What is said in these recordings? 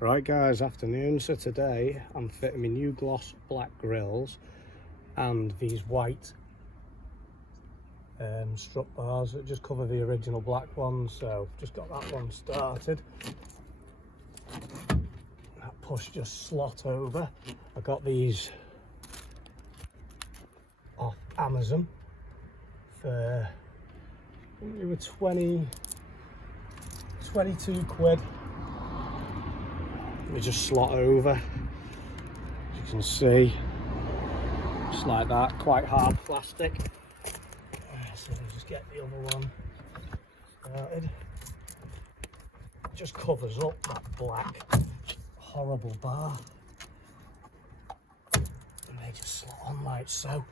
Right guys, afternoon. So today I'm fitting my new gloss black grills and these white strut bars that just cover the original black ones. So just got that one started. That push just slot over. I got these off Amazon for, I think they were 22 quid. We just slot over, as you can see, just like that, quite hard plastic. So we'll just get the other one started. It just covers up that black, horrible bar. And they just slot on like so.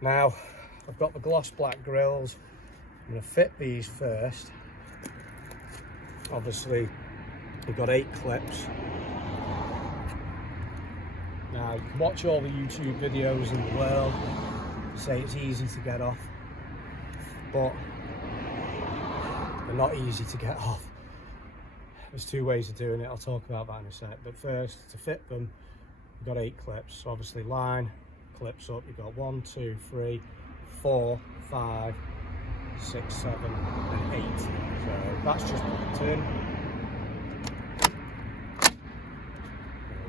Now, I've got the gloss black grills. I'm going to fit these first. Obviously, we've got 8 clips. Now, you can watch all the YouTube videos in the world, say it's easy to get off, but they're not easy to get off. There's 2 ways of doing it, I'll talk about that in a sec. But first, to fit them, you've got 8 clips. So obviously line clips up, you've got 1, 2, 3, 4, 5, 6, 7, and 8. So that's just one turn.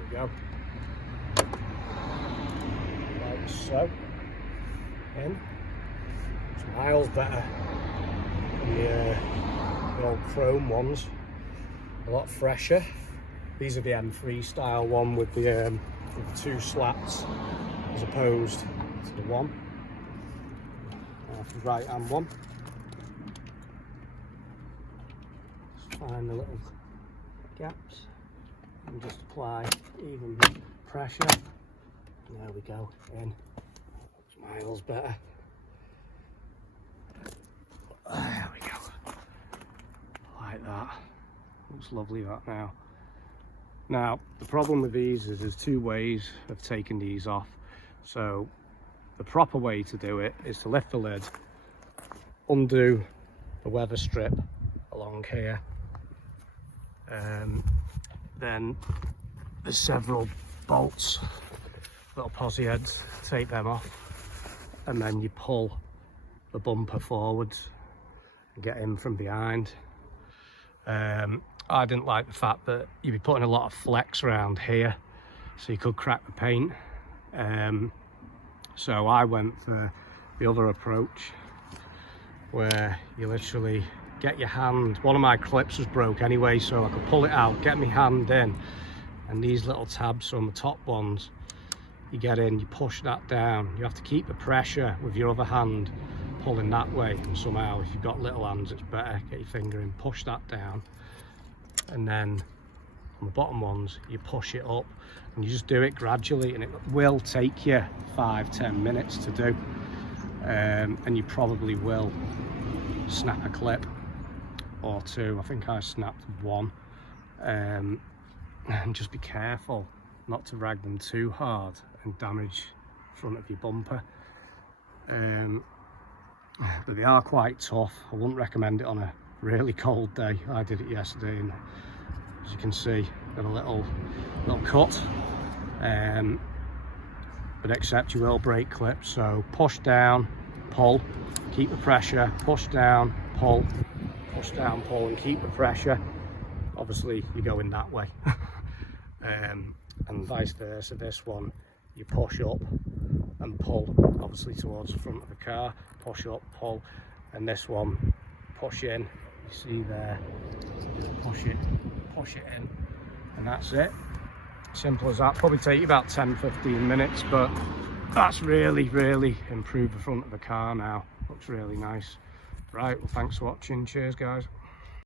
Go like so. In. It's miles better than the old chrome ones, a lot fresher. These are the M3 style one with the 2 slats as opposed to the one, the right hand one. Just find the little gaps and just apply even pressure. There we go, in. It's miles better. There we go. Like that. Looks lovely that now. Now, the problem with these is there's 2 ways of taking these off. So, the proper way to do it is to lift the lid, undo the weather strip along here, then there's several bolts, little posi heads, take them off, and then you pull the bumper forwards and get in from behind. I didn't like the fact that you'd be putting a lot of flex around here, so you could crack the paint. So I went for the other approach, where you literally get your hand, one of my clips was broke anyway, so I could pull it out, get my hand in, and these little tabs on the top ones, you get in, you push that down. You have to keep the pressure with your other hand pulling that way, and somehow if you've got little hands it's better, get your finger in, push that down, and then on the bottom ones you push it up, and you just do it gradually, and it will take you 5-10 minutes to do, and you probably will snap a clip or 2. I think I snapped 1, and just be careful not to rag them too hard and damage the front of your bumper. But they are quite tough. I wouldn't recommend it on a really cold day. I did it yesterday, and as you can see, got a little cut. But except you will break clips, so push down, pull, keep the pressure, push down, pull, and keep the pressure. Obviously you're going that way. And vice versa, this one you push up and pull, obviously towards the front of the car, push up, pull, and this one push in, you see there, push it in, and that's it. Simple as that. Probably take you about 10-15 minutes, but that's really improved the front of the car now. Looks really nice. Right, well, thanks for watching. Cheers guys.